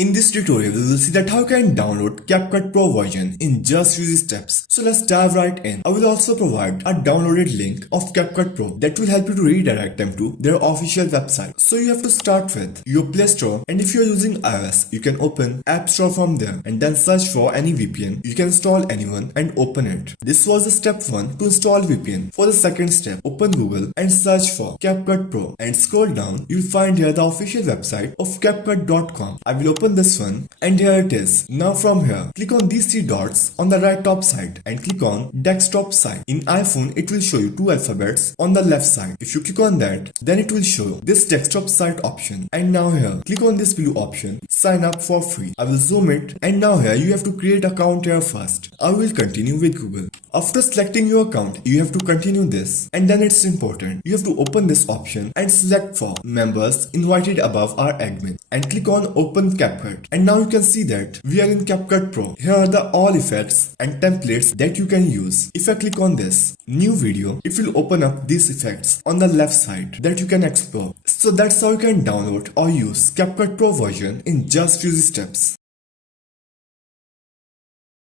In this tutorial, we will see that how you can download CapCut Pro version in just few steps. So let's dive right in. I will also provide a downloaded link of CapCut Pro that will help you to redirect them to their official website. So you have to start with your Play Store, and if you are using iOS, you can open App Store from there and then search for any VPN. You can install anyone and open it. This was the step 1 to install VPN. For the second step, open Google and search for CapCut Pro and scroll down. You will find here the official website of CapCut.com. I will open this one and here it is. Now from here, click on these 3 dots on the right top side and click on desktop side. In iPhone, it will show you 2 alphabets on the left side. If you click on that, then it will show this desktop site option. And now here, click on this blue option, sign up for free. I will zoom it, and now here you have to create account here first. I will continue with Google. After selecting your account, you have to continue this, and then it's important. You have to open this option and select for members invited above our admin and click on open CapCut. And now you can see that we are in CapCut Pro. Here are the all effects and templates that you can use. If I click on this new video, it will open up these effects on the left side that you can explore. So that's how you can download or use CapCut Pro version in just few steps.